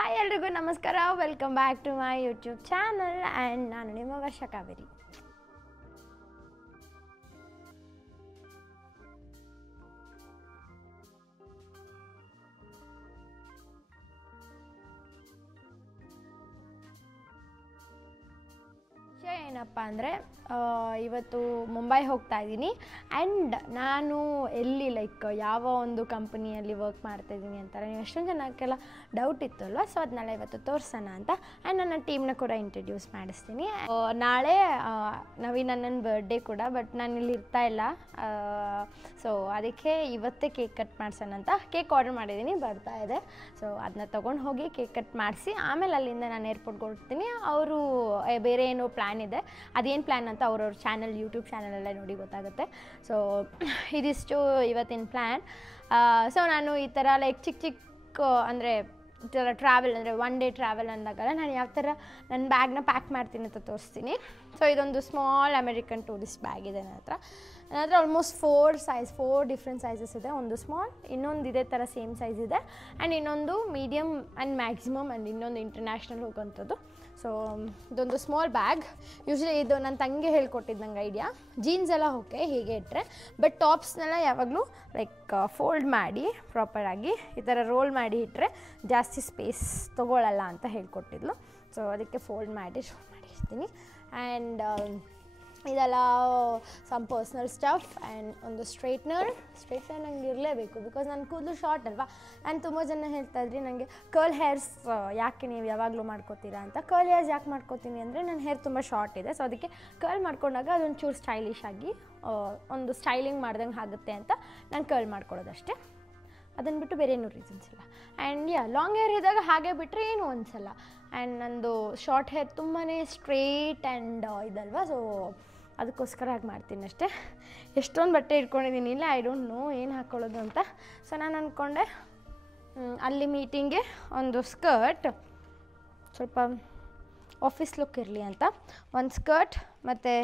Hi ಎಲ್ರಿಗೂ ನಮಸ್ಕಾರ, welcome back to my YouTube channel and ನಾನು ನಿಮ್ಮ ವರ್ಷ ಕಾವೇರಿ. ಏನಪ್ಪ ಅಂದರೆ ಇವತ್ತು ಮುಂಬೈ ಹೋಗ್ತಾ ಇದ್ದೀನಿ ಆ್ಯಂಡ್ ನಾನು ಎಲ್ಲಿ ಯಾವ ಒಂದು ಕಂಪನಿಯಲ್ಲಿ ವರ್ಕ್ ಮಾಡ್ತಾಯಿದ್ದೀನಿ ಅಂತಾರೆ ನೀವು ಎಷ್ಟೊಂದು ಜನಕ್ಕೆಲ್ಲ ಡೌಟ್ ಇತ್ತು ಅಲ್ವಾ. ಸೊ ಅದನ್ನೆಲ್ಲ ಇವತ್ತು ತೋರಿಸೋಣ ಅಂತ ಆ್ಯಂಡ್ ನನ್ನ ಟೀಮ್ನ ಕೂಡ ಇಂಟ್ರಡ್ಯೂಸ್ ಮಾಡಿಸ್ತೀನಿ. ನಾಳೆ ನವೀನ್ ನನ್ನ ಬರ್ಡೇ ಕೂಡ, ಬಟ್ ನಾನು ಇಲ್ಲಿ ಇರ್ತಾ ಇಲ್ಲ. ಸೊ ಅದಕ್ಕೆ ಇವತ್ತೇ ಕೇಕ್ ಕಟ್ ಮಾಡ್ಸೋಣ ಅಂತ ಕೇಕ್ ಆರ್ಡರ್ ಮಾಡಿದ್ದೀನಿ, ಬರ್ತಾ ಇದೆ. ಸೊ ಅದನ್ನ ತೊಗೊಂಡು ಹೋಗಿ ಕೇಕ್ ಕಟ್ ಮಾಡಿಸಿ ಆಮೇಲೆ ಅಲ್ಲಿಂದ ನಾನು ಏರ್ಪೋರ್ಟ್ಗೆ ಹೊರಡ್ತೀನಿ. ಅವರು ಬೇರೆ ಏನೋ ಪ್ಲ್ಯಾನ್ ಇದೆ, ಅದೇನು ಪ್ಲ್ಯಾನ್ ಅಂತ ಅವ್ರವ್ರ ಚಾನಲ್ ಯೂಟ್ಯೂಬ್ ಚಾನಲಲ್ಲೇ ನೋಡಿ ಗೊತ್ತಾಗುತ್ತೆ. ಸೊ ಇದಿಷ್ಟು ಇವತ್ತಿನ ಪ್ಲ್ಯಾನ್. ಸೊ ನಾನು ಈ ಥರ ಚಿಕ್ಕ ಚಿಕ್ಕ ಅಂದರೆ ಈ ಥರ ಟ್ರಾವೆಲ್ ಅಂದರೆ ಒನ್ ಡೇ ಟ್ರಾವೆಲ್ ಅಂದಾಗಲ್ಲ ನಾನು ಯಾವ ಥರ ನನ್ನ ಬ್ಯಾಗ್ನ ಪ್ಯಾಕ್ ಮಾಡ್ತೀನಿ ಅಂತ ತೋರಿಸ್ತೀನಿ. ಸೊ ಇದೊಂದು ಸ್ಮಾಲ್ ಅಮೆರಿಕನ್ ಟೂರಿಸ್ಟ್ ಬ್ಯಾಗ್ ಇದೆ ನನ್ನ ಹತ್ರ ಆಲ್ಮೋಸ್ಟ್ 4 ಡಿಫ್ರೆಂಟ್ ಸೈಜಸ್ ಇದೆ. ಒಂದು ಸ್ಮಾಲ್, ಇನ್ನೊಂದು ಇದೇ ಥರ ಸೇಮ್ ಸೈಜ್ ಇದೆ ಆ್ಯಂಡ್ ಇನ್ನೊಂದು ಮೀಡಿಯಮ್ ಆ್ಯಂಡ್ ಮ್ಯಾಕ್ಸಿಮಮ್ ಆ್ಯಂಡ್ ಇನ್ನೊಂದು ಇಂಟರ್ನ್ಯಾಷನಲ್ ಹೋಗೋಂಥದ್ದು. ಸೊ ಇದೊಂದು ಸ್ಮಾಲ್ ಬ್ಯಾಗ್. ಯೂಶ್ವಲಿ ಇದು ನನ್ನ ತಂಗಿ ಹೇಳ್ಕೊಟ್ಟಿದ್ದು ನಂಗೆ ಐಡಿಯಾ. ಜೀನ್ಸ್ ಎಲ್ಲ ಓಕೆ ಹೀಗೆ ಇಟ್ಟರೆ, ಬಟ್ ಟಾಪ್ಸ್ನೆಲ್ಲ ಯಾವಾಗಲೂ ಫೋಲ್ಡ್ ಮಾಡಿ ಪ್ರಾಪರಾಗಿ ಈ ಥರ ರೋಲ್ ಮಾಡಿ ಇಟ್ಟರೆ ಜಾಸ್ತಿ ಸ್ಪೇಸ್ ತೊಗೊಳ್ಳಲ್ಲ ಅಂತ ಹೇಳ್ಕೊಟ್ಟಿದ್ಲು. ಸೊ ಅದಕ್ಕೆ ಫೋಲ್ಡ್ ಮಾಡಿ ಇರ್ತೀನಿ. ಆ್ಯಂಡ್ ಇದೆಲ್ಲ ಸಮ್ ಪರ್ಸ್ನಲ್ ಸ್ಟಫ್ ಆ್ಯಂಡ್ ಒಂದು ಸ್ಟ್ರೈಟ್ನರ್ ನಂಗೆ ಇರಲೇಬೇಕು, ಬಿಕಾಸ್ ನನ್ನ ಕೂದಲು ಶಾರ್ಟ್ ಅಲ್ವಾ. ಆ್ಯಂಡ್ ತುಂಬ ಜನ ಹೇಳ್ತಾಯಿದ್ರಿ ನನಗೆ ಕರ್ಲ್ ಹೇರ್ಸ್ ಯಾಕೆ ನೀವು ಯಾವಾಗಲೂ ಮಾಡ್ಕೋತೀರಾ ಅಂತ. ಕರ್ಲ್ ಹೇರ್ಸ್ ಯಾಕೆ ಮಾಡ್ಕೋತೀನಿ ಅಂದರೆ ನನ್ನ ಹೇರ್ ತುಂಬ ಶಾರ್ಟ್ ಇದೆ. ಸೊ ಅದಕ್ಕೆ ಕರ್ಲ್ ಮಾಡ್ಕೊಂಡಾಗ ಅದೊಂದು ಚೂರು ಸ್ಟೈಲಿಶ್ ಆಗಿ ಒಂದು ಸ್ಟೈಲಿಂಗ್ ಮಾಡ್ದಂಗೆ ಆಗುತ್ತೆ ಅಂತ ನಾನು ಕರ್ಲ್ ಮಾಡ್ಕೊಳ್ಳೋದಷ್ಟೇ. ಅದನ್ನು ಬಿಟ್ಟು ಬೇರೆ ಏನೂ ರೀಸನ್ಸ್ ಇಲ್ಲ. ಆ್ಯಂಡ್ ಲಾಂಗ್ ಹೇರ್ ಇದ್ದಾಗ ಹಾಗೆ ಬಿಟ್ಟರೆ ಏನೂ ಅನಿಸಲ್ಲ. ಆ್ಯಂಡ್ ನಂದು ಶಾರ್ಟ್ ಹೇರ್ ತುಂಬಾ ಸ್ಟ್ರೇಟ್ ಆ್ಯಂಡ್ ಇದಲ್ವಾ, ಸೊ ಅದಕ್ಕೋಸ್ಕರ ಹಾಗೆ ಮಾಡ್ತೀನಿ ಅಷ್ಟೇ. ಎಷ್ಟೊಂದು ಬಟ್ಟೆ ಇಟ್ಕೊಂಡಿದ್ದೀನಿ, ಇಲ್ಲ ಐ ಡೋಂಟ್ ನೋ ಏನು ಹಾಕ್ಕೊಳ್ಳೋದು ಅಂತ. ಸೊ ನಾನು ಅಂದ್ಕೊಂಡೆ ಅಲ್ಲಿ ಮೀಟಿಂಗ್ಗೆ ಒಂದು ಸ್ಕರ್ಟ್, ಸ್ವಲ್ಪ ಆಫೀಸ್ ಲುಕ್ ಇರಲಿ ಅಂತ ಒಂದು ಸ್ಕರ್ಟ್ ಮತ್ತು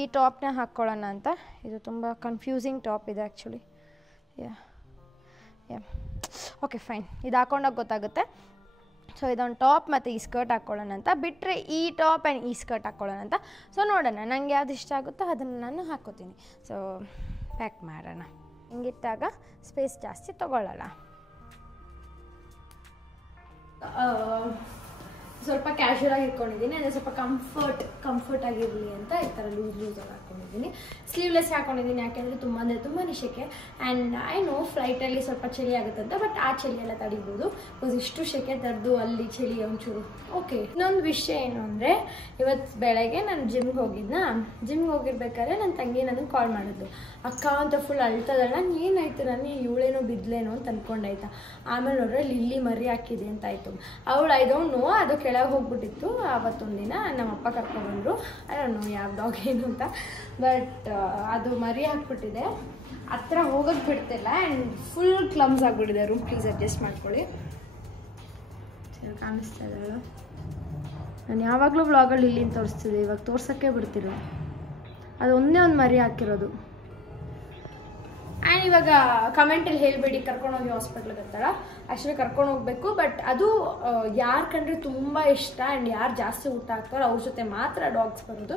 ಈ ಟಾಪ್ನ ಹಾಕ್ಕೊಳ್ಳೋಣ ಅಂತ. ಇದು ತುಂಬ ಕನ್ಫ್ಯೂಸಿಂಗ್ ಟಾಪ್ ಇದೆ ಆ್ಯಕ್ಚುಲಿ. ಓಕೆ ಫೈನ್, ಇದು ಹಾಕೊಂಡಾಗ ಗೊತ್ತಾಗುತ್ತೆ. ಸೊ ಇದೊಂದು ಟಾಪ್ ಮತ್ತು ಈ ಸ್ಕರ್ಟ್ ಹಾಕ್ಕೊಳ್ಳೋಣ ಅಂತ, ಬಿಟ್ಟರೆ ಈ ಟಾಪ್ ಆ್ಯಂಡ್ ಈ ಸ್ಕರ್ಟ್ ಹಾಕ್ಕೊಳ್ಳೋಣ ಅಂತ. ಸೊ ನೋಡೋಣ, ನನಗೆ ಯಾವ್ದು ಇಷ್ಟ ಆಗುತ್ತೋ ಅದನ್ನು ನಾನು ಹಾಕ್ಕೋತೀನಿ. ಸೊ ಪ್ಯಾಕ್ ಮಾಡೋಣ. ಹಿಂಗಿಟ್ಟಾಗ ಸ್ಪೇಸ್ ಜಾಸ್ತಿ ತೊಗೊಳ್ಳಲ್ಲ. ಸ್ವಲ್ಪ ಕ್ಯಾಶುವಲಾಗಿ ಇಟ್ಕೊಂಡಿದ್ದೀನಿ, ಅಂದರೆ ಸ್ವಲ್ಪ ಕಂಫರ್ಟ್ ಆಗಿರಲಿ ಅಂತ ಈ ಥರ ಲೂಸಾಗಿ ಹಾಕ್ಕೊಂಡಿದ್ದೀನಿ. ಸ್ಲೀವ್ಲೆಸ್ ಹಾಕ್ಕೊಂಡಿದ್ದೀನಿ, ಯಾಕೆಂದರೆ ತುಂಬಾ ಶೆಕೆ. ಆ್ಯಂಡ್ ಐ ನೋ ಫ್ಲೈಟಲ್ಲಿ ಸ್ವಲ್ಪ ಚಳಿ ಆಗುತ್ತೆ ಅಂತ, ಬಟ್ ಆ ಚಳಿ ಎಲ್ಲ ತಡಿಬೋದು. ಬಿಕಾಸ್ ಇಷ್ಟು ಶೆಕೆ ತಡೆದು ಅಲ್ಲಿ ಚಳಿ ಒಂಚೂರು ಓಕೆ. ಇನ್ನೊಂದು ವಿಷಯ ಏನು ಅಂದರೆ, ಇವತ್ತು ಬೆಳಗ್ಗೆ ನಾನು ಜಿಮ್ಗೆ ಹೋಗಿರ್ಬೇಕಾದ್ರೆ ನನ್ನ ತಂಗಿ ನನಗೆ ಕಾಲ್ ಮಾಡಿದ್ಲು. ಅಕ್ಕ ಅಂತ ಫುಲ್ ಅಳ್ತದಲ್ಲ, ಏನಾಯ್ತು ನಾನು ಇವಳೇನೋ ಬಿದ್ಲೇನೋ ಅಂತ ಅಂದ್ಕೊಂಡಾಯ್ತಾ. ಆಮೇಲೆ ನೋಡ್ರೆ ಲಿಲ್ಲಿ ಮರಿ ಹಾಕಿದೆ ಅಂತ ಆಯಿತು. ಅವಳು ಐ ಡೋಂಟ್ ನೋ, ಅದು ಕೆಳಗೆ ಹೋಗ್ಬಿಟ್ಟಿತ್ತು. ಆವತ್ತೊಂದಿನ ನಮ್ಮಪ್ಪ ಕರ್ಕೊಂಡ್ಬಂದರು, ಐ ಡೋಂಟ್ ನೋ ಯಾವ ಡಾಗ್ ಏನು ಅಂತ, ಬಟ್ ಅದು ಮರಿ ಹಾಕ್ಬಿಟ್ಟಿದೆ. ಹತ್ರ ಹೋಗೋಕ್ಕೆ ಬಿಡ್ತಿಲ್ಲ ಆ್ಯಂಡ್ ಫುಲ್ ಕ್ಲಮ್ಸ್ ಆಗಿಬಿಟ್ಟಿದೆ. ರೂಮ್ ಪ್ಲೀಸ್ ಅಡ್ಜಸ್ಟ್ ಮಾಡ್ಕೊಳ್ಳಿ. ಚೆನ್ನಾಗಿ ಕಾಣಿಸ್ತಾ ಇದ್ದಾಳೆ. ನಾನು ಯಾವಾಗಲೂ ವ್ಲಾಗಲ್ಲಿ ಇಲ್ಲಿಂದ ತೋರಿಸ್ತಿದ್ದೆ, ಇವಾಗ ತೋರ್ಸೋಕ್ಕೆ ಬಿಡ್ತಿಲ್ಲ. ಅದು ಒಂದೇ ಒಂದು ಮರಿ ಹಾಕಿರೋದು. ಆ್ಯಂಡ್ ಇವಾಗ ಕಮೆಂಟಲ್ಲಿ ಹೇಳಿಬಿಡಿ ಕರ್ಕೊಂಡೋಗಿ ಹಾಸ್ಪಿಟ್ಲಿಗೆ ಅಂತಾಳ. ಆ್ಯಕ್ಚುಲಿ ಕರ್ಕೊಂಡು ಹೋಗ್ಬೇಕು, ಬಟ್ ಅದು ಯಾರು ಕಂಡ್ರೆ ತುಂಬ ಇಷ್ಟ ಆ್ಯಂಡ್ ಯಾರು ಜಾಸ್ತಿ ಊಟ ಹಾಕ್ತಾರೋ ಅವ್ರ ಜೊತೆ ಮಾತ್ರ ಡಾಗ್ಸ್ ಬರೋದು.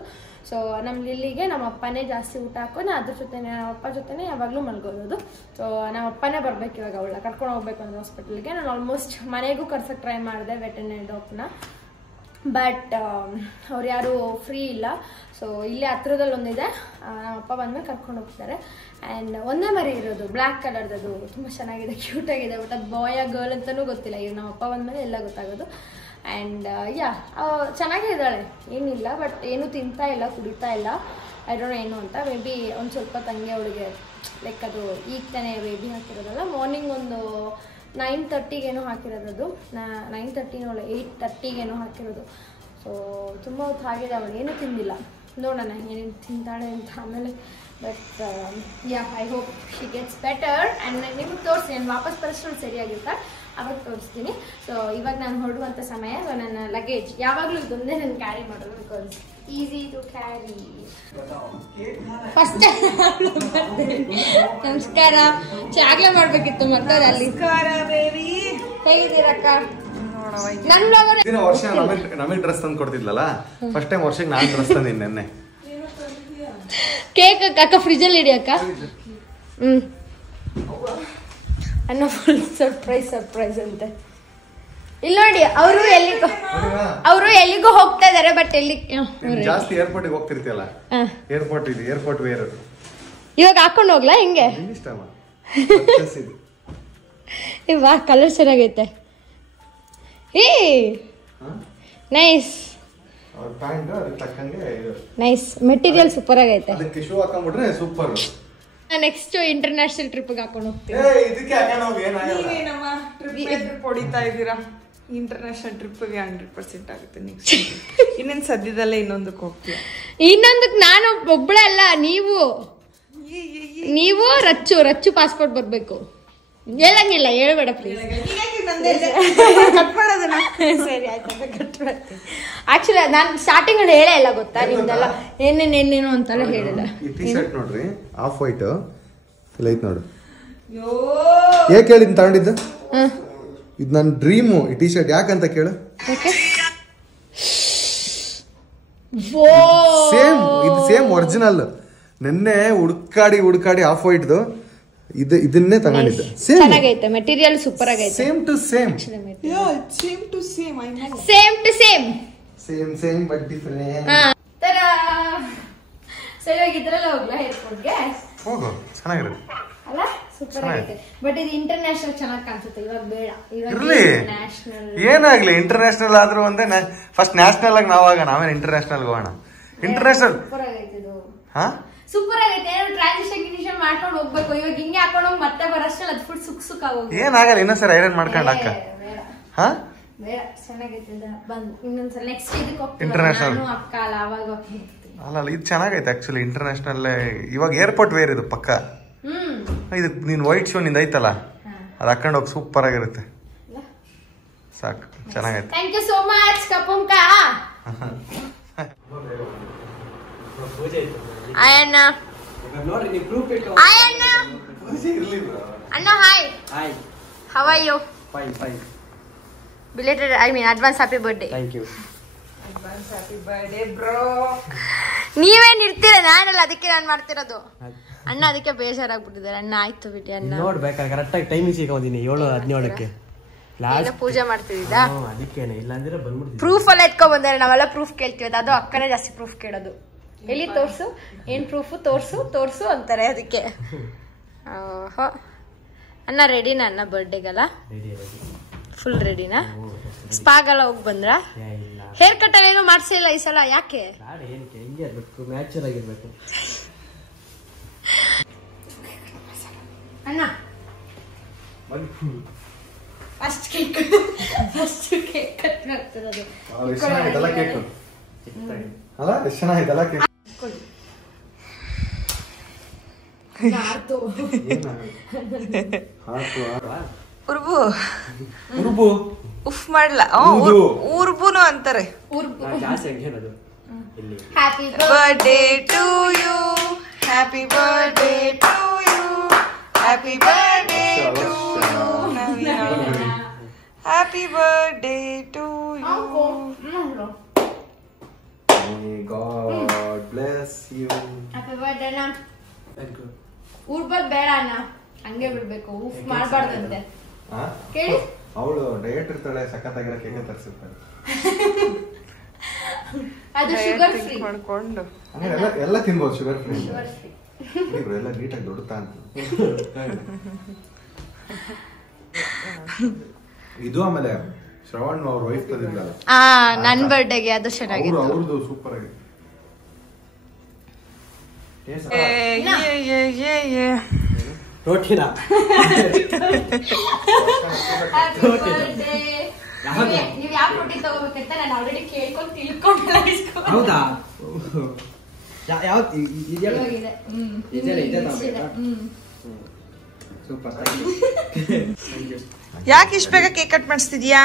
ಸೊ ನಮ್ಮ ಲಿಲ್ಲಿಗೆ ನಮ್ಮ ಅಪ್ಪನೇ ಜಾಸ್ತಿ ಊಟ ಹಾಕೋದು, ಅದ್ರ ಜೊತೆ ನಮ್ಮ ಅಪ್ಪ ಜೊತೆನೇ ಯಾವಾಗಲೂ ಮಲ್ಗೋದು. ಸೊ ನಮ್ಮ ಅಪ್ಪನೇ ಬರಬೇಕು ಇವಾಗ ಅವಳ ಕರ್ಕೊಂಡು ಹೋಗ್ಬೇಕು ಅಂದರೆ ಹಾಸ್ಪಿಟ್ಲಿಗೆ. ನಾನು ಆಲ್ಮೋಸ್ಟ್ ಮನೆಗೂ ಕರ್ಸೋಕ್ಕೆ ಟ್ರೈ ಮಾಡಿದೆ ವೆಟರ್ನರಿ ಡಾಕ್ಟರ್ನ, ಬಟ್ ಅವ್ರು ಯಾರೂ ಫ್ರೀ ಇಲ್ಲ. ಸೊ ಇಲ್ಲೇ ಹತ್ರದಲ್ಲಿ ಒಂದಿದೆ, ನಮ್ಮ ಅಪ್ಪ ಬಂದಮೇಲೆ ಕರ್ಕೊಂಡು ಹೋಗ್ತಾರೆ. ಆ್ಯಂಡ್ ಒಂದೇ ಮರಿ ಇರೋದು, ಬ್ಲ್ಯಾಕ್ ಕಲರ್ದದು, ತುಂಬ ಚೆನ್ನಾಗಿದೆ, ಕ್ಯೂಟಾಗಿದೆ. ಬಟ್ ಅದು ಬಾಯ್ ಗರ್ಲ್ ಅಂತಲೂ ಗೊತ್ತಿಲ್ಲ. ಈಗ ನಮ್ಮ ಅಪ್ಪ ಬಂದಮೇಲೆ ಎಲ್ಲ ಗೊತ್ತಾಗೋದು. ಆ್ಯಂಡ್ ಚೆನ್ನಾಗೇ ಇದ್ದಾಳೆ, ಏನಿಲ್ಲ. ಬಟ್ ಏನೂ ತಿಂತಾ ಇಲ್ಲ, ಕುಡಿತಾ ಇಲ್ಲ. ಐ ಡೋಂಟ್ ನೋ ಏನು ಅಂತ. ಮೇ ಬಿ ಒಂದು ಸ್ವಲ್ಪ ತಂಗಿ ಅವಳಿಗೆ ಅದು ಈಗ ತಾನೇ ಬೇಬಿ ಹಾಕಿರೋದಲ್ಲ. ಮಾರ್ನಿಂಗ್ ಒಂದು 9:30ಗೇನೋ ಹಾಕಿರೋದು, 9:30 8:30ಗೇನೋ ಹಾಕಿರೋದು. ಸೊ ತುಂಬ ಹೊತ್ತು ಆಗಿದೆ, ಅವಳು ಏನೂ ತಿಂದಿಲ್ಲ. ನೋಡೋಣ ಏನೇನು ತಿಂತಾಳೆ ಅಂತ ಆಮೇಲೆ. But I hope she gets better. And ನಾನು ನಿಮಗೆ ತೋರಿಸ್ತೀನಿ, ನಾನು ವಾಪಸ್ ಬರೋಷ್ಟು ಸರಿಯಾಗಿರ್ತಾ ಅವಾಗ ತೋರಿಸ್ತೀನಿ. ಸೊ ಇವಾಗ ನಾನು ಹೊರಡುವಂಥ ಸಮಯ. ಸೊ ನನ್ನ ಲಗೇಜ್ ಯಾವಾಗಲೂ ಇದೊಂದೇ ನಾನು ಕ್ಯಾರಿ ಮಾಡೋದು, because easy to carry. First ನಮಸ್ಕಾರ, ಚಾಗ್ಲ ಮಾಡಬೇಕಿತ್ತು ಮತ್ತೆ ಅಲ್ಲಿ. ಹೇಗಿದ್ದೀರಕ್ಕ? ದಿನ ವರ್ಷ ನಮಗೆ ಡ್ರೆಸ್ ತಂದು ಕೊಡ್ತಿದ್ಲಲ್ಲ, ಫಸ್ಟ್ ಟೈಮ್ ವರ್ಷಕ್ಕೆ ನಾನು ಡ್ರೆಸ್ ತಂದಿನಿ ನೆನ್ನೆ. ಕೇಕ್ ಅಕ್ಕ ಫ್ರಿಜಲ್ಲಿ ಇಡಿ ಅಕ್ಕ. ಅನ್ನ ಫುಲ್ ಸರ್ಪ್ರೈಸ್ ಅಂತೆ. ಇಲ್ಲಿ ನೋಡಿ, ಅವರು ಎಲ್ಲಿಗೂ ಹೋಗ್ತಾ ಇದಾರೆ, ಬಟ್ ಎಲ್ಲಿ ಜಾಸ್ತಿ ಏರ್ಪೋರ್ಟಿಗೆ ಹೋಗ್ತಿರ್ತಿಯಲ್ಲ, ಏರ್ಪೋರ್ಟ್ ವೇರ್ ಇವಾಗ ಹಾಕೊಂಡು ಹೋಗ್ಲಾ ಹಿಂಗೆ? ಇವಾ ಕಲರ್ ಚೆನ್ನಾಗೈತೆ. ನೈಸ್ ನೈಸ್, ಮೆಟೀರಿಯಲ್ ಸೂಪರ್ ಆಗೈತೆ. ಸೂಪರ್. ನೆಕ್ಸ್ಟ್ ಇಂಟರ್ನ್ಯಾಷನಲ್ ಟ್ರಿಪ್ ಹಾಕೊಂಡು ಹೋಗ್ತೀವಿ. ಹೊಡಿತಾ ಇದ್ದೀರಾ? ಇಂಟರ್ನ್ಯಾಷನಲ್ ಟ್ರಿಪ್ಗೆ 100% ಆಗುತ್ತೆ. ನೆಕ್ಸ್ಟ್ ಇನ್ನೇನು ಸದ್ಯದಲ್ಲೇ ಇನ್ನೊಂದಕ್ಕೆ ಹೋಗ್ತೀವಿ. ಇನ್ನೊಂದಕ್ಕೆ ನಾನು ಒಬ್ಬಳೇ ಅಲ್ಲ, ನೀವು ರಚ್ಚು ಪಾಸ್ಪೋರ್ಟ್ ಬರ್ಬೇಕು. ಹೇಳಂಗಿಲ್ಲ, ಹೇಳ್ಬೇಡ ಪ್ಲೀಸ್. ಸರಿ ಆಯ್ತು, ಕಟ್ ಮಾಡ್ತೀನಿ. ಆಕ್ಚುಲಿ ನಾನು ಸ್ಟಾರ್ಟಿಂಗ್ ಅಲ್ಲಿ ಹೇಳೇ ಇಲ್ಲ, ಗೊತ್ತಾ ನಿಮ್ದೆಲ್ಲ ಏನೇನು ಅಂತೆಲ್ಲ ಹೇಳಿಲ್ಲ. ಟಿ ಶರ್ಟ್ ನೋಡ್ರಿ, ಆಫ್ ವೈಟ್ ಇಲ್ಲ ಐತ್ ನೋಡು. ಏಕೆ ಹೇಳಿ ತಗೊಂಡಿದ್ದು? ಇದು ನನ್ನ ಡ್ರೀಮು ಈ ಟಿ ಶರ್ಟ್. ಯಾಕಂತ ಕೇಳು. Same original. ನೆನ್ನೆ ಹುಡುಕಾಡಿ ಆಫ್ ವೈಟ್ದು ಇದನ್ನೇ ತಗೊಂಡಿದ್ದೆ. ಚೆನ್ನಾಗೈತೆ, ಮೆಟೀರಿಯಲ್ ಸೂಪರ್ ಆಗೈತೆ. Same to same but different. ಸರಿ, ಇವಾಗ ಇದ್ರಲ್ಲ ಹೋಗ್ಲಾ ಏರ್ಪೋರ್ಟ್ಗೆ? ಹೋಗು, ಚೆನ್ನಾಗಿರುತ್ತೆ ಅಲ್ಲ, ಸೂಪರ್ ಆಗೈತೆ. ಬಟ್ ಇದು ಇಂಟರ್ನ್ಯಾಷನಲ್ ಚೆನ್ನಾಗಿ ಕಾಣಿಸುತ್ತೆ. ಇವಾಗ ಬೇಡ, ಇರ್ಲಿ, ಏನಾಗ್ಲಿ. ಇಂಟರ್ನ್ಯಾಷನಲ್ ಆದ್ರೂ ಒಂದೇ. ಫಸ್ಟ್ ನ್ಯಾಷನಲ್ ಆಗಿ ನಾವೇನು ಇಂಟರ್ನ್ಯಾಷನಲ್ ಹೋಗೋಣ. ಇಂಟರ್ನ್ಯಾಷನಲ್ ಸೂಪರ್ ಆಗೈತೆ ಇದು. ಹಾ, ಸೂಪರ್ ಆಗೈತೆ. ಟ್ರಾನ್ಸಿಷನ್ ಮಾಡ್ಕೊಂಡು ಹೋಗ್ಬೇಕು. ಇವಾಗ ಹಿಂಗೆ ಹಾಕೊಂಡು ಹೋಗಿ ಮತ್ತೆ ಬರಷ್ಟಲ್ಲ ಅದು ಫುಲ್ ಸುಕ್ ಆಗೋಗಿ ಏನಾಗಲ್ಲ. ಇನ್ನೊಂದ್ಸರಿ ಐರನ್ ಮಾಡ್ಕೊಂಡು ಹಾಕ. ಹಾ, ಬೇಡ, ಚೆನ್ನಾಗೈತೆ. ಇನ್ನೊಂದ್ಸಲ ನೆಕ್ಸ್ಟ್ ಇದಕ್ಕೆ ಹೋಗ್ತೀವಿ, ಇಂಟರ್ನ್ಯಾಷನಲ್ ಅಕ್ಕ ಅಲ್ಲ, ಅವಾಗ ಅಲ್ಲ. ಇದು ಚೆನ್ನಾಗೈತೆ ಆಕ್ಚುಲಿ. ಇಂಟರ್ನ್ಯಾಷನಲ್ ಇವಾಗ ಏರ್ಪೋರ್ಟ್ ವೇರ್ ಇದು ಪಕ್ಕ. ಇದು ನೀನ್ ವೈಟ್ ಶೋ ನಿಂದ ಐತಲ್ಲ, ಅದು ಹಾಕೊಂಡು ಹೋಗಿ ಸೂಪರ್ ಆಗಿರುತ್ತೆ. ಸಾಕು, ಚೆನ್ನಾಗೈತೆ. ಥ್ಯಾಂಕ್ ಯು ಸೋ ಮಚ್ ಕಪ್ಪುಂಕ. ಅಯ್ಯಣ್ಣ ಅಣ್ಣ, hi, how are you? Fine. Belated, I mean advance happy birthday. Thank you. Advance happy birthday bro. ನೀವೇನ್ ಇರ್ತೀರ, ನಾನಲ್ಲ, ಅದಕ್ಕೆ ನಾನು ಮಾಡ್ತಿರೋದು. ಅಣ್ಣ ಅದಕ್ಕೆ ಬೇಜಾರಾಗ್ಬಿಟ್ಟಿದ್ದಾರೆ. ಅಣ್ಣ ಆಯ್ತು ಬಿಡಿ ಅಣ್ಣ. ನೋಡ್ಬೇಕಾ ಕರೆಕ್ಟಾಗಿ ಟೈಮಿಂಗ್ ಸಿಕ್ಕೋದಿನಿ 7:17ಕ್ಕೆ ಲಾಸ್ಟ್ ಪೂಜೆ ಮಾಡ್ತಿದ್ದೀರಾ? ಅದಕ್ಕೇನೆ, ಇಲ್ಲ ಅಂದ್ರೆ ಬಂದ್ಬಿಡ್ತೀವಿ. ಪ್ರೂಫ್ ಎಲ್ಲ ಎತ್ಕೊಂಡ್ ಬಂದಾರೆ. ನಾವೆಲ್ಲ ಪ್ರೂಫ್ ಕೇಳ್ತೀವಿ, ಅದು ಅಕ್ಕನೇ ಜಾಸ್ತಿ ಪ್ರೂಫ್ ಕೇಳೋದು. ಎಲ್ಲಿ ತೋರ್ಸು, ಏನ್ ಪ್ರೂಫ್ ತೋರ್ಸು ಅಂತಾರೆ. ಅದಕ್ಕೆ ಅಣ್ಣ ರೆಡಿನಾ? ಅಣ್ಣ ಬರ್ಡೇಗಲ್ಲ ಫುಲ್ ರೆಡಿನಾ? ಸ್ಪಾಗೆಲ್ಲ ಹೋಗಿ ಬಂದ್ರ? ಹೇರ್ ಕಟ್ ಏನು ಮಾಡ್ಸಿಲ್ಲ ಈ ಸಲ, ಯಾಕೆ? ನ್ಯಾಚುರಲ್ ಆಗಿರ್ಬೇಕು ಅಣ್ಣ. ಫಸ್ಟ್ ಕೇಕ್ ಕಟ್ ಮಾಡ್ತಿರೋದು. ಉರ್ಬು ಉಫ್ ಮಾಡ್ಲಾ? ಉರ್ಬುನು ಅಂತಾರೆ. Happy birthday to you, happy birthday to you, happy birthday to you, happy birthday to you. God bless you. Happy birthday ಅಣ್ಣ. ಉರ್ಬದ್ ಬೇಡ ಅಣ್ಣ, ಹಂಗೆ ಬಿಡ್ಬೇಕು. ಉಫ್ ಮಾಡಬಾರ್ದಂತೆ. ಕೇಳಿ, ಅವಳು ಡಯಟ್ ಇರ್ತಾಳೆ, ಸಖತ್ತಾಗಿರೋ ಕೇಕ್ ತರಿಸಿರ್ತಾಳೆ. ಅದು ಶುಗರ್ ಫ್ರೀ ಮಾಡ್ಕೊಂಡು ಎಲ್ಲ ತಿನ್ಬೋದು. ಶುಗರ್ ಫ್ರೀ ಎಲ್ಲ ನೀಟಾಗಿ ದೊಡ್ಡತಾ ಅಂತ ಇದು. ಆಮೇಲೆ ಶ್ರವಣ್ ಅವ್ರ ವೈಫ್ ತಂದಿದ್ದಲ್ಲ ನನ್ ಬರ್ಡೇಗೆ, ಅದು ಚೆನ್ನಾಗಿತ್ತು. ಅವ್ರದ್ದು ಸೂಪರ್ ಆಗಿದೆ. ರೋಟಿನಾ? ನೀವ್ ಯಾವ ರೋಟಿ ತಗೋಬೇಕಂತ ನಾನು ಆಲ್ರೆಡಿ ಕೇಳ್ಕೊಂಡು ತಿಳ್ಕೊಂಡೆಲ್ಲ. ಹೌದಾ? ಸೂಪರ್. ಯಾಕೆ ಇಷ್ಟ ಬೇಗ ಕೇಕ್ ಕಟ್ ಮಾಡಿಸ್ತಿದ್ಯಾ?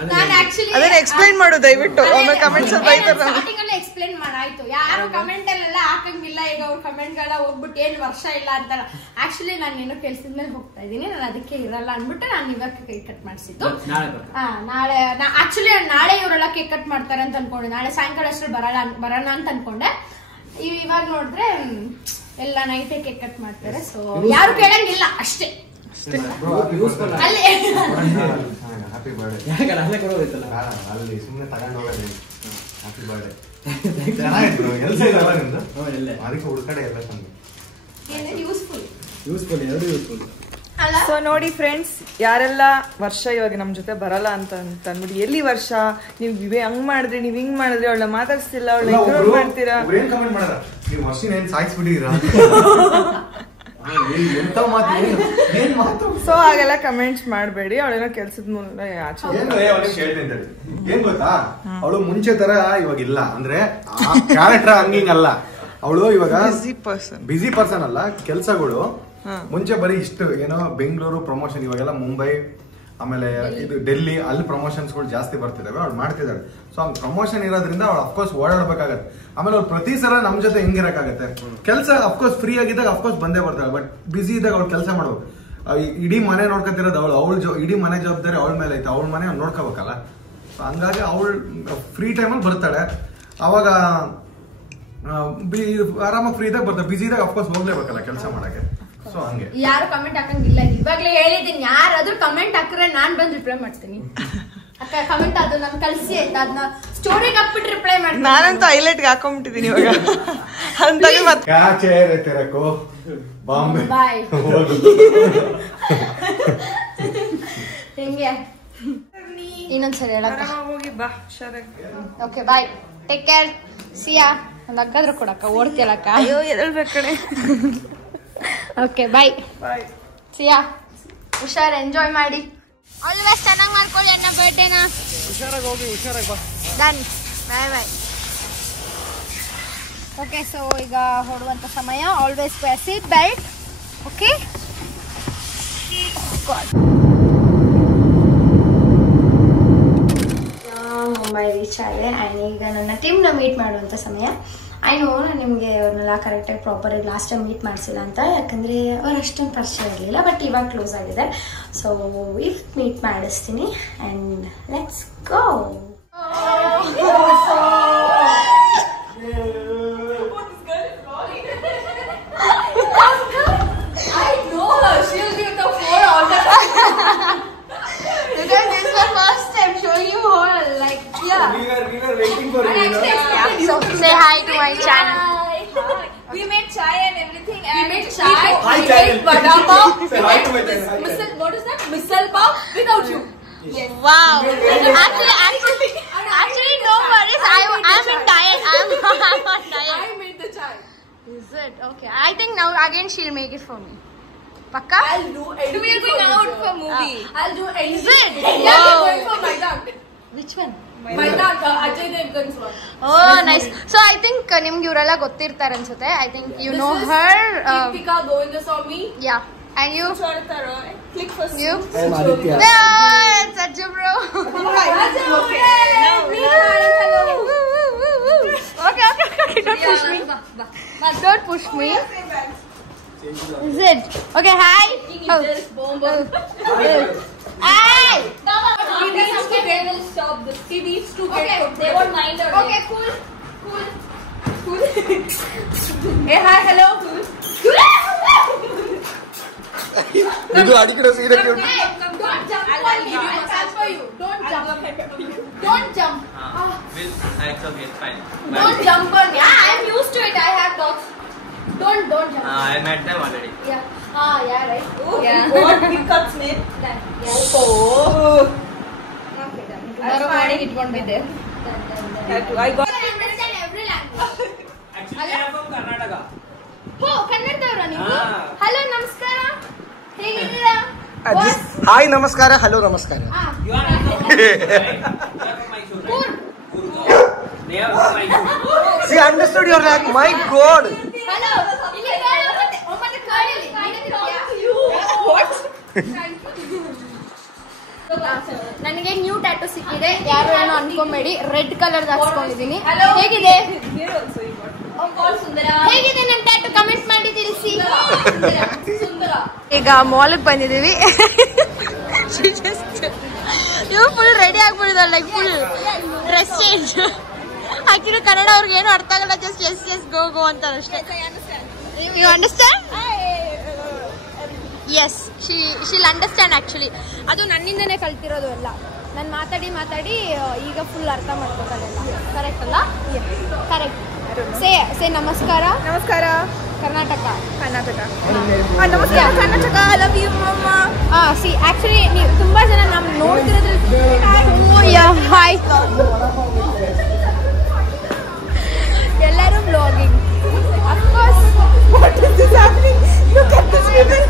ಅದನ್ನ ಎಕ್ಸ್ಪ್ಲೈನ್ ಮಾಡು ದಯವಿಟ್ಟು. ಆಮೇಲೆ ಕಮೆಂಟ್ಸ್ ಸ್ಟಾರ್ಟಿಂಗ್ ಅಲ್ಲೇ ಎಕ್ಸ್ಪ್ಲೈನ್ ಮಾಡಾಯ್ತು. ಯಾರು ಕಮೆಂಟ್ ಅಲ್ಲೆಲ್ಲ ಹಾಕಂಗಿಲ್ಲ. ಈಗ ಅವ್ರ ಕಮೆಂಟ್ ಗಳ ಹೋಗ್ಬಿಟ್ಟು ಏನ್ ವರ್ಷ ಇಲ್ಲ ಅಂತಾರ. ಆಕ್ಚುಲಿ ನಾನು ಏನೋ ಕೆಲ್ಸದ ಮೇಲೆ ಹೋಗ್ತಾ ಇದೀನಿ, ನಾನು ಅದಕ್ಕೆ ಇರಲ್ಲ ಅನ್ಬಿಟ್ಟು ನಾನು ಇವಾಗ ಕೇಕ್ ಕಟ್ ಮಾಡಿಸಿದ್ದು. ನಾಳೆ ಆಕ್ಚುಲಿ ನಾಳೆ ಇವರೆಲ್ಲ ಕೇಕ್ ಕಟ್ ಮಾಡ್ತಾರೆ ಅಂತ ಅನ್ಕೊಂಡೆ. ನಾಳೆ ಸಾಯಂಕಾಲ ಅಷ್ಟರಲ್ಲಿ ಬರೋಣ ಅಂತ ಅನ್ಕೊಂಡೆ. ಇವಾಗ ನೋಡಿದ್ರೆ ಎಲ್ಲ ನೈಟೇ ಕೇಕ್ ಕಟ್ ಮಾಡ್ತಾರೆ. ಸೊ ಯಾರು ಕೇಳಂಗಿಲ್ಲ ಅಷ್ಟೇ. ಸೊ ನೋಡಿ ಫ್ರೆಂಡ್ಸ್, ಯಾರೆಲ್ಲ ವರ್ಷ ಇವಾಗ ನಮ್ ಜೊತೆ ಬರಲ್ಲ ಅಂತ ಅಂದ್ಬಿಟ್ಟು ಎಲ್ಲಿ ವರ್ಷ ನೀವ್ ಹಂಗ್ ಮಾಡಿದ್ರಿ, ನೀವ್ ಹಿಂಗ್ ಮಾಡಿದ್ರಿ, ಅವಳ ಮಾತಾಡ್ಸಿಲ್ಲ, ಅವಳ ಇಗ್ನೋರ್ ಮಾಡ್ತೀರಾ. ಸೊ ಹಾಗೆಲ್ಲ ಕಮೆಂಟ್ಸ್ ಮಾಡಬೇಡಿ. ಅವಳೇನೋ ಕೆಲ್ಸದ ಮೂಲ ಏನ್ ಗೊತ್ತಾ, ಅವಳು ಮುಂಚೆ ತರ ಇವಾಗ ಇಲ್ಲ. ಅಂದ್ರೆ ಕ್ಯಾರೆಕ್ಟರ್ ಹಂಗಿಂಗಲ್ಲ. ಅವಳು ಇವಾಗ ಬಿಸಿ ಪರ್ಸನ್ ಅಲ್ಲ. ಕೆಲ್ಸಗಳು ಮುಂಚೆ ಬರೀ ಇಷ್ಟು ಏನೋ ಬೆಂಗಳೂರು ಪ್ರಮೋಷನ್, ಇವಾಗೆಲ್ಲ ಮುಂಬೈ ಆಮೇಲೆ ಇದು ಡೆಲ್ಲಿ, ಅಲ್ಲಿ ಪ್ರಮೋಷನ್ಸ್ಗಳು ಜಾಸ್ತಿ ಬರ್ತಿದಾವೆ, ಅವ್ಳು ಮಾಡ್ತಿದ್ದಾಳೆ. ಸೊ ಹಂಗ್ ಪ್ರಮೋಷನ್ ಇರೋದ್ರಿಂದ ಅವ್ಳು ಅಫ್ಕೋರ್ಸ್ ಓಡಾಡ್ಬೇಕಾಗತ್ತೆ. ಆಮೇಲೆ ಅವ್ಳು ಪ್ರತಿ ಸಲ ನಮ್ ಜೊತೆ ಹೆಂಗಿರಕ್ಕಾಗತ್ತೆ. ಕೆಲಸ ಅಫ್ಕೋರ್ಸ್ ಫ್ರೀ ಆಗಿದ್ದಾಗ ಅಫ್ಕೋರ್ಸ್ ಬಂದೇ ಬರ್ತಾಳೆ. ಬಟ್ ಬಿಸಿ ಇದ್ದಾಗ ಅವ್ಳು ಕೆಲಸ ಮಾಡ್ಬೇಕು. ಇಡೀ ಮನೆ ನೋಡ್ಕೊತಿರೋದು ಅವಳು ಇಡೀ ಮನೆ ಜವಾಬ್ದಾರಿ ಅವಳ ಮೇಲೆ ಐತೆ. ಅವಳ ಮನೆ ಅವ್ಳು ನೋಡ್ಕೋಬೇಕಲ್ಲ. ಸೊ ಹಂಗಾಗಿ ಅವಳು ಫ್ರೀ ಟೈಮಲ್ಲಿ ಬರ್ತಾಳೆ. ಅವಾಗ ಆರಾಮಾಗಿ ಫ್ರೀ ಇದ್ದಾಗ ಬರ್ತಾಳೆ. ಬಿಸಿ ಇದ್ದಾಗ ಅಫ್ಕೋರ್ಸ್ ಹೋಗ್ಲೇಬೇಕಲ್ಲ ಕೆಲಸ ಮಾಡಕ್ಕೆ. ಸೊ ಹಂಗೆ ಯಾರು ಕಮೆಂಟ್ ಹಾಕಂಗಿಲ್ಲ. ಇವಾಗ್ಲೇ ಹೇಳಿದೀನಿ, ಯಾರಾದ್ರೂ ಕಮೆಂಟ್ ಹಾಕಿದ್ರೆ ನಾನ್ ಬಂದ್ ರಿಪ್ಲೈ ಮಾಡ್ತೀನಿ. ಅಕ್ಕ ಕಮೆಂಟ್ ಅದು ನನ್ ಕಳ್ಸಿ ಆಯ್ತಾ, ಅದನ್ನ ಸ್ಟೋರಿಗೆ ಹಾಕ್ಬಿಟ್ಟು ರಿಪ್ಲೈ ಮಾಡ್ತೀನಿ. ನಾನಂತೂ ಹೈಲೈಟ್ಗೆ ಹಾಕೊಂಡ್ಬಿಟ್ಟಿದೀನಿ ಇವಾಗ. ಬಾಯ್ ಹೆಂಗೆ ಇನ್ನೊಂದ್ಸರಿ ಹೇಳಕ್ಕ. ಓಕೆ ಬಾಯ್, ಟೇಕ್ ಕೇರ್, ಸಿಯಾ. ಒಂದ್ ಅಗ್ಗಾದ್ರೂ ಕೊಡಕ್ಕ, ಓಡ್ತಿಯಲ್ಲಕ್ಕ. ಅಯ್ಯೋ ಎದಳ್ಬೇಕು ಕಣೆ. ಓಕೆ ಬಾಯ್ ಬಾಯ್, ಸಿಯಾ. ಹುಷಾರ್, ಎಂಜಾಯ್ ಮಾಡಿ. ಆಲ್ವೇಸ್ ಚೆನ್ನಾಗಿ ಮಾಡ್ಕೊಳ್ಳಿ ಅಣ್ಣ ಬರ್ಡೇನ. ಹುಷಾರಾಗಿ ಹೋಗಿ, ಹುಷಾರಾಗಿ ಬಾ. Done, bye bye. Okay, so ಈಗ ಹೊಡುವಂಥ ಸಮಯ. Always wear seat belt. Okay, Mumbai reach ಆಗಿದೆ. ಆ್ಯಂಡ್ ಈಗ ನನ್ನ ಟೀಮ್ನ ಮೀಟ್ ಮಾಡುವಂಥ ಸಮಯ. ಐನೋ ನಾನು ನಿಮಗೆ ಅವ್ರನ್ನೆಲ್ಲ ಕರೆಕ್ಟಾಗಿ ಪ್ರಾಪರಾಗಿ ಲಾಸ್ಟ್ ಟೈಮ್ ಮೀಟ್ ಮಾಡಿಸಿಲ್ಲ ಅಂತ, ಯಾಕಂದರೆ ಅವ್ರು ಅಷ್ಟೊಂದು ಪರಿಚಯ ಇರಲಿಲ್ಲ. ಬಟ್ ಇವಾಗ ಕ್ಲೋಸ್ ಆಗಿದೆ. ಸೊ ಈಗ ಮೀಟ್ ಮಾಡಿಸ್ತೀನಿ. And let's go. Say hi to my channel. We made chai and everything. We made chai. We made vada pav. Say hi to my channel. What is that? Misal pav without you. Wow. Actually, no worries. I'm in diet. I'm on diet. I made the chai. Is it? Okay. I think now again she'll make it for me. Pakka? I'll do anything. We are going out for movie. I'll do anything. Is it? Yeah, Wow. we're going for Maidan. Which one? Maidan, Ajay Devgan's one. Oh, nice. So I think ನಿಮ್ಗೆ ಇವರೆಲ್ಲ ಗೊತ್ತಿರ್ತಾರೆ ಅನ್ಸುತ್ತೆ. I think you know her. Deepika Govindaswamy. Yeah. And you? Click first. You? I'm Aditya. Yeah, it's Ajay bro. Okay. Don't push me. Don't push me. Is it? Okay, hi. Oh. Hey! He needs to get, will stop this. He needs to get cooked. They won't mind her. Okay, cool. Hey, hi, hello. ಇದು ಅಡಿಕೆ ಸೀರೆ Don't jump on me. I'll for you. Don't jump. Don't jump. It's fine. Don't jump on me. I'm used to it. I have dogs. Don't jump. I met them already. Yeah. Yeah, right. Yeah. What? He cuts me. Done. Yeah. Oh. Okay, done. Morning it won't be there. I got. I understand every language. Actually, I am from Karnataka. Oh, ಕನ್ನಡದವರಾ ನೀವು? Hello, ನಮಸ್ಕಾರ. ಹೇಗಿದ್ದೀರಾ? Hi ನಮಸ್ಕಾರ, hello ನಮಸ್ಕಾರ. You are not from Mysore, right? You are from Mysore, right? They are from Mysore. See, understood your language. My God. Hello. ಇಲ್ಲಿ ಕೇಳು ಮತ್ತೆ. ಒಮ್ಮೆ ಕೇಳಿಲಿ. What? ನನಗೆ ನ್ಯೂ ಟ್ಯಾಟೂ ಸಿಕ್ಕಿದೆ, ಯಾರು ಏನೋ ಅನ್ಕೊಂಬೇಡಿ. Red colour ಹಾಕ್ಸ್ಕೊಂಡಿದ್ದೀನಿ. ಹೇಗಿದೆ ಹೇಗಿದೆ ನನ್ನ ಟ್ಯಾಟೂ? ಕಮೆಂಟ್ ಮಾಡಿ ತಿಳಿಸಿ. ಈಗ ಮಾಲ್ಗೆ ಬಂದಿದ್ದೀವಿ. ಇವ್ರು ಫುಲ್ ರೆಡಿ ಆಗ್ಬಿಡಿದಾರೆ, like full dress change. Actually Kannada ಅವ್ರಿಗೆ ಏನು ಅರ್ಥ ಆಗಲ್ಲ, just yes yes go go ಅಂತ ಅಷ್ಟೇ. You understand? Yes, she'll understand. Actually ಅದು ನನ್ನಿಂದನೇ ಕಲ್ತಿರೋದು ಎಲ್ಲ. ನಾನು ಮಾತಾಡಿ ಈಗ ಫುಲ್ ಅರ್ಥ ಮಾಡ್ಕೋತಾಳೆಲ್ಲ. ಕರೆಕ್ಟ್ ಅಲ್ಲ? ಕರೆಕ್ಟ್. ಸೇ ನಮಸ್ಕಾರ. ನಮಸ್ಕಾರ ಕರ್ನಾಟಕ. ನಮಸ್ಕಾರ ಕರ್ನಾಟಕ. ಐ ಲವ್ ಯು ಮಮ್ಮ. ಸಿ ಆ್ಯಕ್ಚುಲಿ ನೀವು ತುಂಬ ಜನ ನಮ್ಮ ನೋಡ್ತಿರೋದ್ರಲ್ಲಿ ಹಾಯ್ ಎಲ್ಲರೂ blogging. Of course. What is this happening? Look at this people.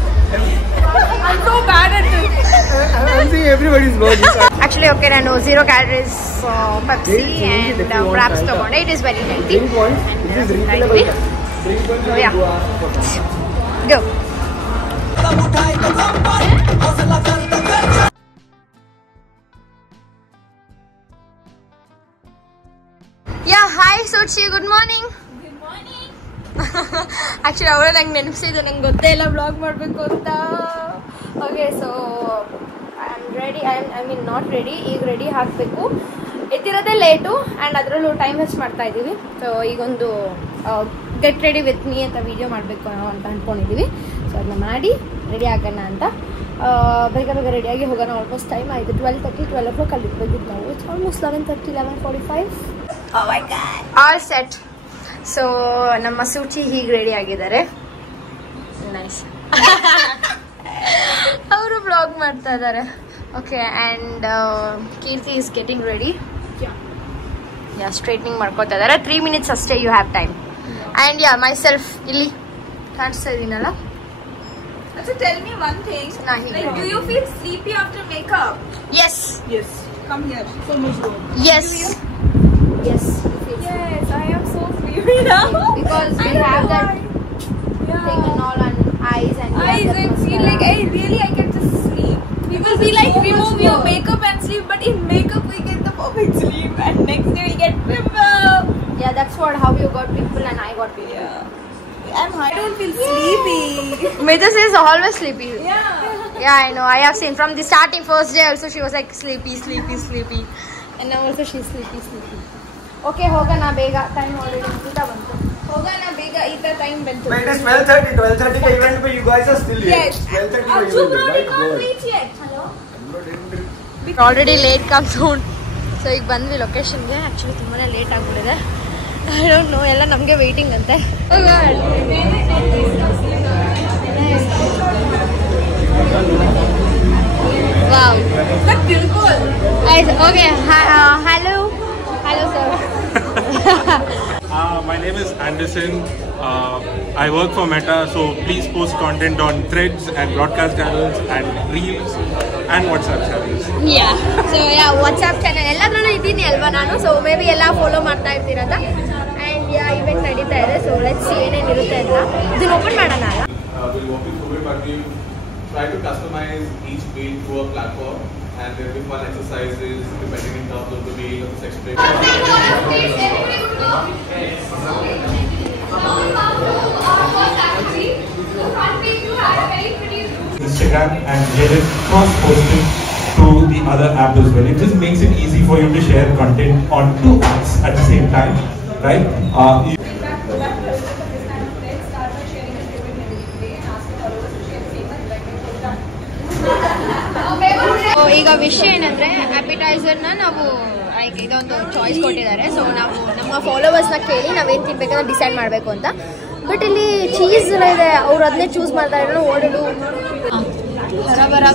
I'm so bad at this. I'm seeing everybody's vlogging. Actually, okay, ನಾನು 0 calories Pepsi and wraps ತಗೊಂಡೆ. It is very healthy. Drink once. It is refillable. Drink once. Oh, yeah. Go. Yeah, hi Suchi, good morning. Good morning. Actually ಅವರೇ ನಂಗೆ ನೆನಪಿಸಿದ್ದು, ನಂಗೆ ಗೊತ್ತೇ ಇಲ್ಲ blog ಮಾಡಬೇಕು ಅಂತ. Okay, so I am ready. I mean not ready, ಈಗ ready ಹಾಕಬೇಕು. ಎತ್ತಿರೋದೇ late and ಅದರಲ್ಲೂ ಟೈಮ್ ವೇಸ್ಟ್ ಮಾಡ್ತಾ ಇದ್ದೀವಿ. ಸೊ ಈಗೊಂದು ಗೆಟ್ ರೆಡಿ ವಿತ್ ಮೀ ಅಂತ ವೀಡಿಯೋ ಮಾಡಬೇಕು ಅಂತ ಅಂದ್ಕೊಂಡಿದ್ದೀವಿ. ಸೊ ಅದನ್ನ ಮಾಡಿ ರೆಡಿ ಆಗೋಣ ಅಂತ. ಬೇಗ ರೆಡಿಯಾಗಿ ಹೋಗೋಣ. ಆಲ್ಮೋಸ್ಟ್ ಟೈಮ್ ಆಯಿತು 12:30, 12 o'clock ಅಲ್ಲಿ ಇರಬೇಕಿತ್ತು ನಾವು. It's almost 11:30, 11:45. All set. So ನಮ್ಮ ಸೂಚಿ ಹೀಗೆ ರೆಡಿ ಆಗಿದ್ದಾರೆ. ನೈಸ್. ಅವರು ಬ್ಲಾಗ್ ಮಾಡ್ತಾ ಇದ್ದಾರೆ. Okay, and Keerthi is getting ready. Yeah, straightening ಮಾಡ್ಕೋತಾ ಇದ್ದಾರೆ. 3 minutes ಅಷ್ಟೇ, you have time. And yeah, myself ಇಲ್ಲಿ ಕಾಣಿಸ್ತಾ ಇದ್ದೀನಲ್ಲ. So tell me one thing. Like, do you feel sleepy after makeup? Yes. Yes. Come here. So much more. Yes. Yes. Yes, I am so sleepy now. Because we have that thing and all on eyes and I feel like I get to sleep. People be like, remove your makeup and sleep, but in makeup we get the perfect sleep, and next day we get pimple. Yeah, that's what how you got pimple and I got pimple. Yeah. I don't feel sleepy. Mithis is always sleepy. Yeah. Yeah, I know. I have seen from the starting first day also she was like sleepy. And now also she's sleepy. Okay, ಹೋಗೋಣ ಬೇಗ. Time already ಮುಗಿತಾ ಬಂತು. ಹೋಗೋಣ ಬೇಗ, ಈ ತರ time ಬಂತು. But it is 12:30. 12:30 ka event pe you guys are still here. Yes. 12:30 ka Achoo event. bro, we My can't God. reach yet. Hello. Already late come soon. So ಈಗ ಬಂದ್ವಿ ಲೊಕೇಶನ್ಗೆ. Actually ತುಂಬಾ ಲೇಟ್ ಆಗಿಬಿಟ್ಟಿದೆ. I don't no, ಎಲ್ಲ ನಮಗೆ waiting ಅಂತೆ. Wow, okay. Hello sir. My name is Anderson. I work for Meta, so please post content on Threads and broadcast channels and Reels and WhatsApp channels. Yeah, so yeah, WhatsApp channel ಎಲ್ಲದ್ರಲ್ಲೂ ಇದ್ದೀನಿ ಅಲ್ವಾ ನಾನು. So may be ಎಲ್ಲ follow ಮಾಡ್ತಾ ಇರ್ತೀರಂತ. And yeah, event ನಡೀತಾ ಇದೆ. So let's see ಏನೇನಿರುತ್ತೆ ಅಂತ. ಇದನ್ನ ಓಪನ್ ಮಾಡೋಣ ಅಲ್ಲ. We'll walk you through it, but we'll try to customize each meal to a platform, and there will be fun exercises depending in terms of the meal or the sex break. Instagram and get it cross-posted to the other app as well. It just makes it easy for you to share content on 2 apps at the same time, right? ಈಗ ವಿಷಯ ಏನಂದ್ರೆ, ಅಪಿಟೈಸರ್ನ ನಾವು like ಇದೊಂದು choice ಕೊಟ್ಟಿದ್ದಾರೆ. So ನಾವು ನಮ್ಮ ಫಾಲೋವರ್ಸ್ನ ಕೇಳಿ ನಾವೇನು ತಿನ್ಬೇಕಂತ ಡಿಸೈಡ್ ಮಾಡಬೇಕು ಅಂತ. ಬಟ್ ಇಲ್ಲಿ ಚೀಸ್ ಎಲ್ಲ ಇದೆ, ಅವ್ರು ಅದನ್ನೇ ಚೂಸ್ ಮಾಡ್ತಾ ಇದ್ರು. ಓಡೋದು ಹರಬರ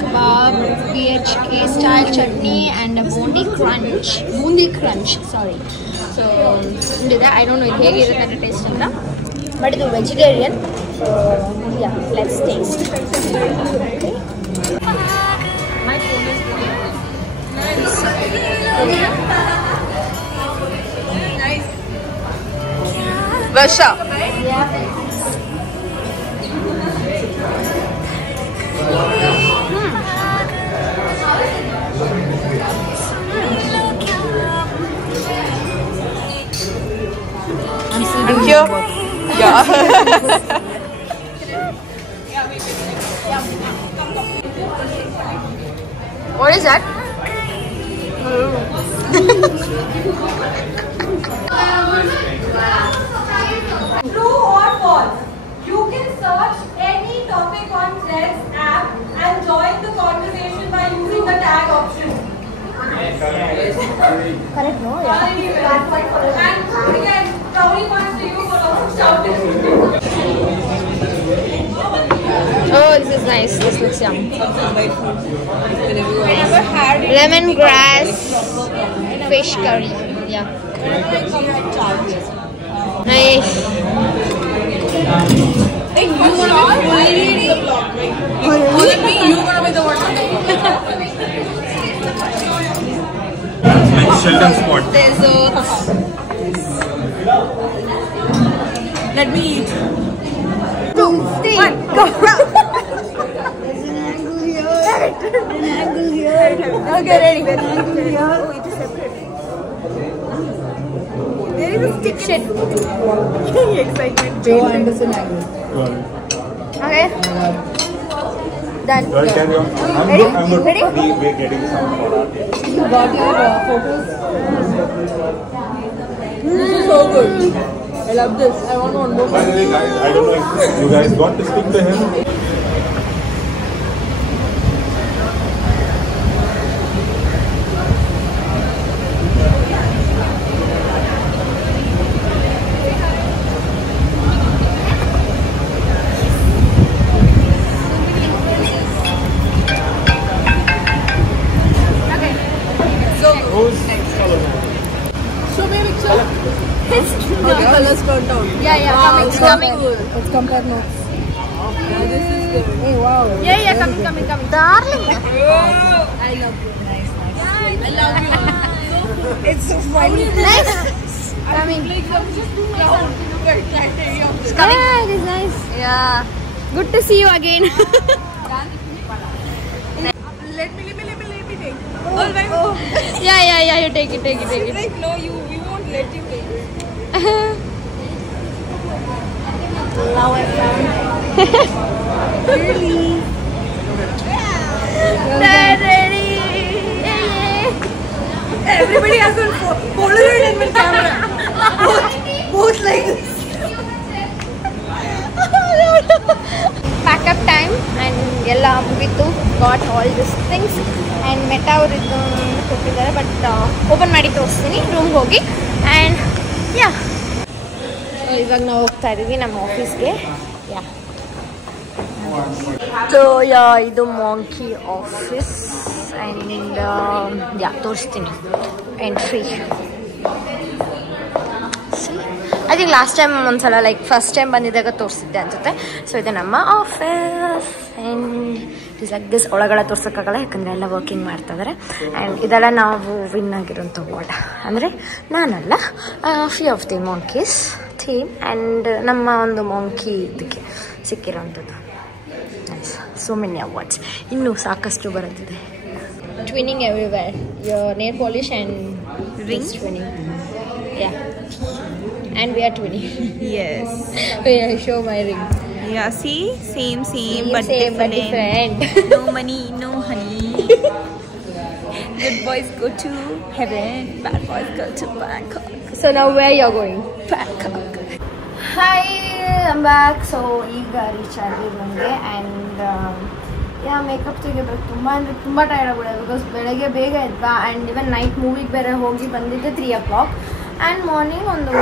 kebab, BHK style chutney and boondi crunch sorry. So ಇದೆ, ಐ ಡೋಂಟ್ ನೋ ಇದು ಹೇಗಿರುತ್ತೆ ಅಂತ ಟೇಸ್ಟ್ ಅಂತ. ಬಟ್ ಇದು vegetarian. So yeah, let's taste. ವರ್ಷ Yeah. What is that? True or false? You can search any topic on Threads app and join the conversation by using the tag option. Correct, no? And again, brownie points to you for also shouting. Oh, this is nice. This looks yum. Lemongrass fish curry. Yeah. Nice. Hey, you wanna be the vlog, right? Follow me, you wanna be the one on the vlog. Sheldon spot. Desserts. Let me eat. 2, 3, go. Okay, ready. There is a stick shit. Excitement. Joe Anderson angle. Okay. Done. Carry on. Ready? I'm good. Ready? We're getting some for our day. You got your photos? This is so good. I love this. I want one more. By the way, guys, I don't know if you guys got to speak to him. Yeah, coming. Let's compare notes. This is good. Hey, wow. Yeah, coming. Darling. I love you. Nice. I love you. It's so funny. Nice. Coming. It's coming. Yeah, it is nice. Yeah. Good to see you again. Let me take. All right. Yeah. You take it. Like, no, we won't let you take it. Really? They're ready. Yeah. Everybody has one Polaroid in my camera. Both like this. Pack up time and ella mugitu. Got all these things and Meta ಅವರು ಇದು ಕೊಟ್ಟಿದ್ದಾರೆ but open ಮಾಡಿ ತೋರಿಸ್ತೀನಿ ರೂಮ್ಗೆ ಹೋಗಿ and yeah ಇವಾಗ ನಾವು ಹೋಗ್ತಾ ಇದ್ದೀವಿ ನಮ್ಮ ಆಫೀಸ್ಗೆ ಯಾ ಸೊ ಯಾ ಇದು ಮಾಂಕಿ ಆಫೀಸ್ ಆ್ಯಂಡ್ ಯಾ ತೋರಿಸ್ತೀನಿ entry I think last time ಒಂದ್ಸಲ ಲೈಕ್ ಫಸ್ಟ್ ಟೈಮ್ ಬಂದಿದ್ದಾಗ ತೋರಿಸಿದ್ದೆ ಅನ್ಸುತ್ತೆ ಸೊ ಇದು ನಮ್ಮ office and it is like this ಒಳಗಡೆ ತೋರ್ಸೋಕ್ಕಾಗಲ್ಲ ಯಾಕಂದರೆ ಎಲ್ಲ ವರ್ಕಿಂಗ್ ಮಾಡ್ತಾಯಿದ್ದಾರೆ ಆ್ಯಂಡ್ ಇದೆಲ್ಲ ನಾವು ವಿನ್ ಆಗಿರೋಂಥ ವಾರ್ಡ್ ಅಂದರೆ ನಾನಲ್ಲ few of the monkeys theme and ನಮ್ಮ ಒಂದು ಮಾಂಕಿ ಇದಕ್ಕೆ ಸಿಕ್ಕಿರೋಂಥದ್ದು ನೈಸ್ ಸೋ ಮೆನಿ ಅವಾರ್ಡ್ಸ್ ಇನ್ನೂ ಸಾಕಷ್ಟು ಬರುತ್ತಿದೆ twinning everywhere your nail polish and rings twinning yeah and we are twinning. Yes. I'll show my ring. Yeah, see? Same, but different. No money, no honey. Good boys go to heaven, bad boys go to Bangkok. So now where you're going? Bangkok. Hi, I'm back. So ಈಗ reach ಆಗಿ ಬಂದೆ and yeah makeup ತೆಗಿಬೇಕು ತುಂಬ ಅಂದರೆ ತುಂಬ tired ಆಗ್ಬಿಡೋದು because ಬೆಳಗ್ಗೆ ಬೇಗ ಎದ್ವಾ and even night ಮೂವಿಗೆ ಬೇರೆ ಹೋಗಿ ಬಂದಿದ್ದೆ 3 o'clock ಆ್ಯಂಡ್ ಮಾರ್ನಿಂಗ್ ಒಂದು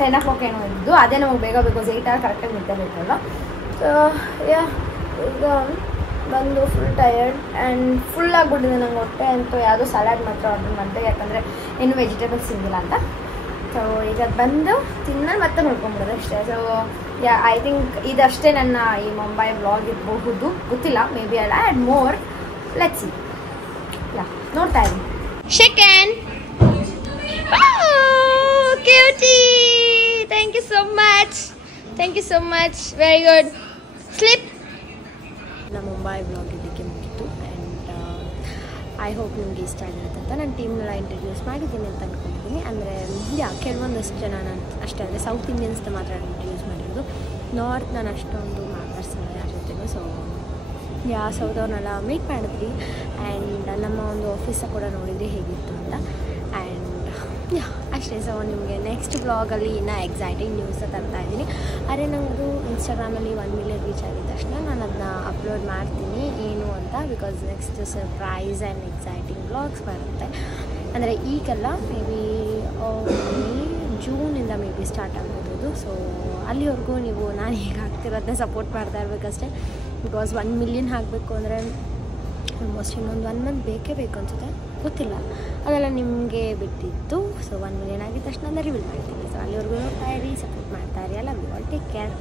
10 o'clock ಏನೋ ಇದ್ದು ಅದೇ ನಮಗೆ ಬೇಗ ಬಿಕಾಸ್ 8 hours ಕರೆಕ್ಟಾಗಿ ನಿದ್ದೆ ಬೇಕಲ್ಲ ಸೊ ಯಾ ಈಗ ಬಂದು ಫುಲ್ ಟಯರ್ಡ್ ಆ್ಯಂಡ್ ಫುಲ್ ಆಗಿಬಿಟ್ಟಿದೆ ನಂಗೆ ಹೊಟ್ಟೆ ಅಂತೂ ಯಾವುದೋ ಸಲಾಡ್ ಮಾತ್ರ ಆರ್ಡರ್ ಮಾಡಿದೆ ಯಾಕಂದರೆ ಇನ್ನೂ ವೆಜಿಟೇಬಲ್ಸ್ ಸಿಗಲಿಲ್ಲ ಅಂತ ಸೊ ಈಗ ಬಂದು ತಿನ್ನಲು ಮತ್ತೆ ನೋಡ್ಕೊಂಡ್ಬಿಡೋದು ಅಷ್ಟೇ ಸೊ ಯಾ ಐ ಥಿಂಕ್ ಇದಷ್ಟೇ ನನ್ನ ಈ ಮುಂಬೈ ವ್ಲಾಗ್ ಇರಬಹುದು ಗೊತ್ತಿಲ್ಲ maybe I add more let's see yeah ನೋಡ್ತಾ ಇದ್ದೀನಿ chicken cutie thank you so much very good sleep ನಮ್ಮ ಮುಂಬೈ ವ್ಲಾಗ್ ಇದಕ್ಕೆ ಮುಗಿತು ಆ್ಯಂಡ್ ಐ ಹೋಪ್ ನಿಮಗೆ ಇಷ್ಟ ಆಗಿರುತ್ತೆ ಅಂತ. ನಾನು ಟೀಮ್ನೆಲ್ಲ ಇಂಟ್ರಡ್ಯೂಸ್ ಮಾಡಿದ್ದೀನಿ ಅಂತ ಅಂದ್ಕೊಳ್ತೀನಿ. ಅಂದರೆ ಕೆಲವೊಂದಷ್ಟು ಜನ ನಾನು ಅಷ್ಟೇ ಅಂದರೆ ಸೌತ್ ಇಂಡಿಯನ್ಸ್ನ ಮಾತ್ರ ಇಂಟ್ರಡ್ಯೂಸ್ ಮಾಡಿರೋದು. ನಾರ್ತ್ ನಾನು ಅಷ್ಟೊಂದು ಮಾತಾಡ್ಸಲ್ಲ ಯಾರ ಜೊತೆಗೂ. ಸೊ ಸೌತ್ ಅವ್ರನ್ನೆಲ್ಲ ಮೀಟ್ ಮಾಡಿದ್ವಿ ಆ್ಯಂಡ್ ನಮ್ಮ ಒಂದು ಆಫೀಸ ಕೂಡ ನೋಡಿದ್ವಿ ಹೇಗಿತ್ತು ಅಂತ. ಆ್ಯಂಡ್ ಅಷ್ಟೇ. ಸೊ ನಿಮಗೆ ನೆಕ್ಸ್ಟ್ ಬ್ಲಾಗಲ್ಲಿ ಇನ್ನೂ ಎಕ್ಸೈಟಿಂಗ್ ನ್ಯೂಸ್ನ ತರ್ತಾ ಇದ್ದೀನಿ. ಅರೆ ನಮ್ಮದು ಇನ್ಸ್ಟಾಗ್ರಾಮಲ್ಲಿ 1 ಮಿಲಿಯನ್ ರೀಚ್ ಆಗಿದ ತಕ್ಷಣ ನಾನು ಅದನ್ನ ಅಪ್ಲೋಡ್ ಮಾಡ್ತೀನಿ ಏನು ಅಂತ. Because next surprise and exciting blogs ಬರುತ್ತೆ. ಅಂದರೆ ಈಗೆಲ್ಲ ಮೇ ಬಿ ಜೂನಿಂದ ಮೇ ಬಿ ಸ್ಟಾರ್ಟ್ ಆಗ್ಬೋದು. ಸೊ ಅಲ್ಲಿವರೆಗೂ ನೀವು ನಾನು ಈಗ ಆಗ್ತಿರೋದನ್ನ ಸಪೋರ್ಟ್ ಮಾಡ್ತಾ ಇರಬೇಕಷ್ಟೇ. ಬಿಕಾಸ್ 1 ಮಿಲಿಯನ್ ಹಾಕಬೇಕು ಅಂದರೆ ಆಲ್ಮೋಸ್ಟ್ ಇನ್ನೊಂದು 1 ಮಂತ್ ಬೇಕೇ ಬೇಕು ಅನಿಸುತ್ತೆ, ಗೊತ್ತಿಲ್ಲ, ಅದೆಲ್ಲ ನಿಮಗೆ ಬಿಟ್ಟಿತ್ತು. ಸೊ 1 ಮಿಲಿಯನ್ ಆಗಿದ ತಕ್ಷಣ ರಿವೀಲ್ ಮಾಡ್ತೀನಿ. ಸೊ ಅಲ್ಲಿವರೆಗೂ ನೋಡ್ತಾ ಇರಿ, ಸಪೋರ್ಟ್ ಮಾಡ್ತಾ ಇರಿ. ಅಲ್ಲ ಟೇಕ್ ಕೇರ್.